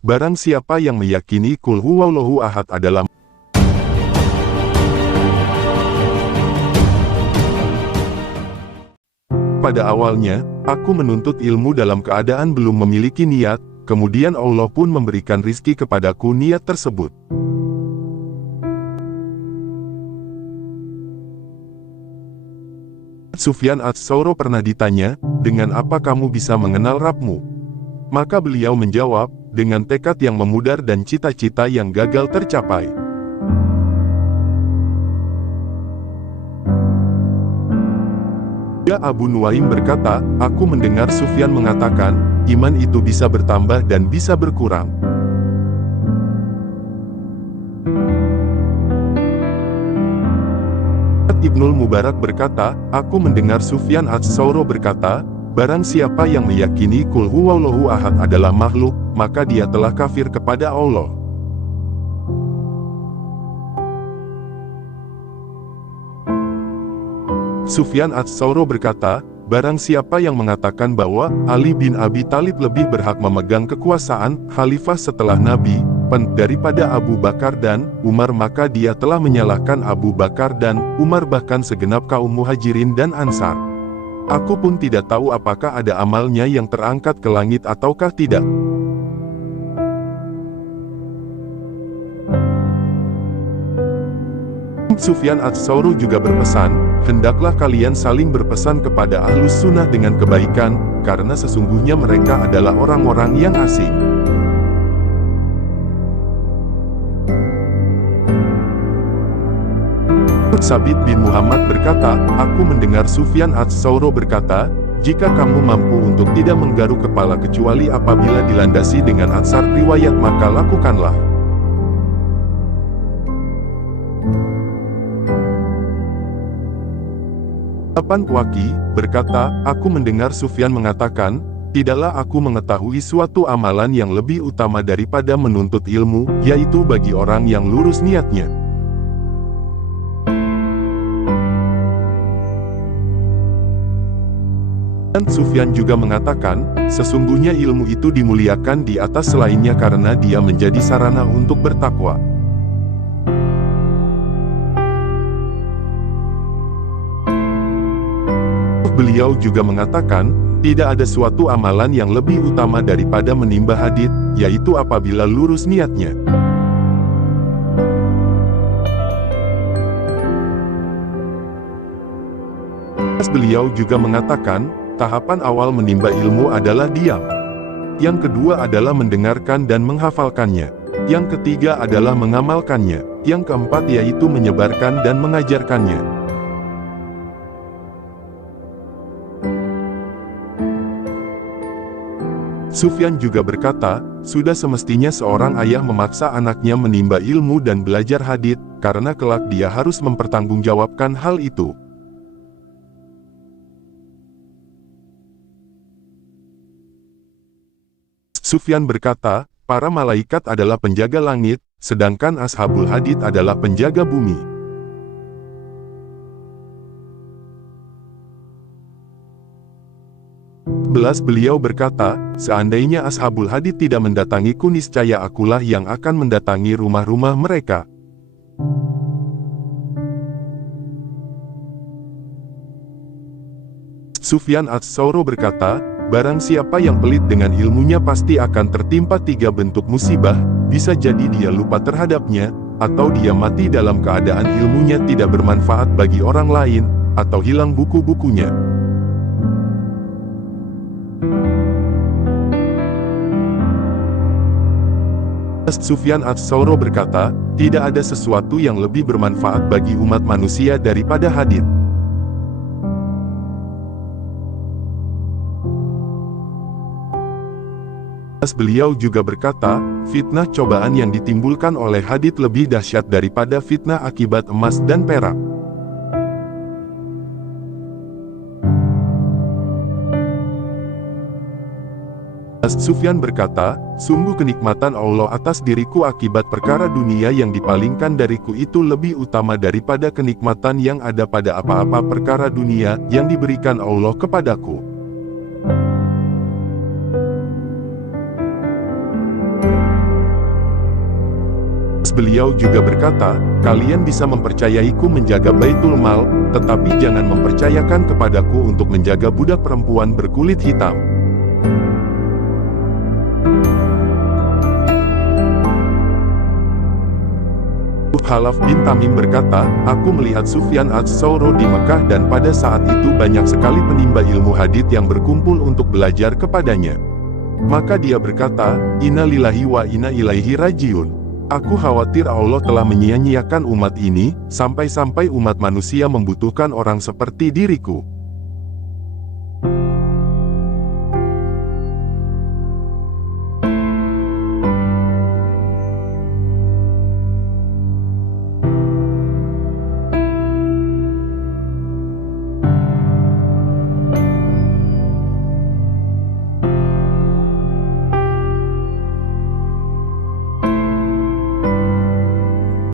barang siapa yang meyakini Qul Huwallahu Ahad adalah pada awalnya, aku menuntut ilmu dalam keadaan belum memiliki niat, kemudian Allah pun memberikan rizki kepadaku niat tersebut. Sufyan Ats-Tsauri pernah ditanya, dengan apa kamu bisa mengenal Rabbmu? Maka beliau menjawab, dengan tekad yang memudar dan cita-cita yang gagal tercapai. Abu Nuaim berkata, aku mendengar Sufyan mengatakan, iman itu bisa bertambah dan bisa berkurang. Ibnul Mubarak berkata, aku mendengar Sufyan Ats-Tsauri berkata, barang siapa yang meyakini Qul Huwallahu Ahad adalah makhluk, maka dia telah kafir kepada Allah. Sufyan Ats-Tsauri berkata, barang siapa yang mengatakan bahwa Ali bin Abi Thalib lebih berhak memegang kekuasaan khalifah setelah Nabi daripada Abu Bakar dan Umar, maka dia telah menyalahkan Abu Bakar dan Umar bahkan segenap kaum Muhajirin dan Ansar. Aku pun tidak tahu apakah ada amalnya yang terangkat ke langit ataukah tidak. Sufyan Ats-Tsauri juga berpesan, hendaklah kalian saling berpesan kepada Ahlus Sunnah dengan kebaikan, karena sesungguhnya mereka adalah orang-orang yang asing. Sabit bin Muhammad berkata, aku mendengar Sufyan Ats-Tsauri berkata, jika kamu mampu untuk tidak menggaruk kepala kecuali apabila dilandasi dengan atsar riwayat maka lakukanlah. Apan Waki berkata, aku mendengar Sufyan mengatakan, tidaklah aku mengetahui suatu amalan yang lebih utama daripada menuntut ilmu, yaitu bagi orang yang lurus niatnya. Dan Sufyan juga mengatakan, sesungguhnya ilmu itu dimuliakan di atas selainnya karena dia menjadi sarana untuk bertakwa. Beliau juga mengatakan, tidak ada suatu amalan yang lebih utama daripada menimba hadits, yaitu apabila lurus niatnya. Beliau juga mengatakan, tahapan awal menimba ilmu adalah diam. Yang kedua adalah mendengarkan dan menghafalkannya. Yang ketiga adalah mengamalkannya. Yang keempat yaitu menyebarkan dan mengajarkannya. Sufyan juga berkata, sudah semestinya seorang ayah memaksa anaknya menimba ilmu dan belajar hadits, karena kelak dia harus mempertanggungjawabkan hal itu. Sufyan berkata, para malaikat adalah penjaga langit, sedangkan ashabul hadits adalah penjaga bumi. Beliau berkata, seandainya ashabul hadits tidak mendatangiku niscaya akulah yang akan mendatangi rumah-rumah mereka. Sufyan Ats-Tsauri berkata, barang siapa yang pelit dengan ilmunya pasti akan tertimpa 3 bentuk musibah, bisa jadi dia lupa terhadapnya, atau dia mati dalam keadaan ilmunya tidak bermanfaat bagi orang lain, atau hilang buku-bukunya. Sufyan Ats-Tsauri berkata, tidak ada sesuatu yang lebih bermanfaat bagi umat manusia daripada hadits. Beliau juga berkata, fitnah cobaan yang ditimbulkan oleh hadits lebih dahsyat daripada fitnah akibat emas dan perak. Sufyan berkata, sungguh kenikmatan Allah atas diriku akibat perkara dunia yang dipalingkan dariku itu lebih utama daripada kenikmatan yang ada pada apa-apa perkara dunia yang diberikan Allah kepadaku. Beliau juga berkata, kalian bisa mempercayaiku menjaga Baitul Mal, tetapi jangan mempercayakan kepadaku untuk menjaga budak perempuan berkulit hitam. Khalaf bin Tamim berkata, aku melihat Sufyan ats-Tsauri di Mekah dan pada saat itu banyak sekali penimba ilmu hadits yang berkumpul untuk belajar kepadanya. Maka dia berkata, Inna lillahi wa inna ilaihi rajiun. Aku khawatir Allah telah menyia-nyiakan umat ini, sampai-sampai umat manusia membutuhkan orang seperti diriku.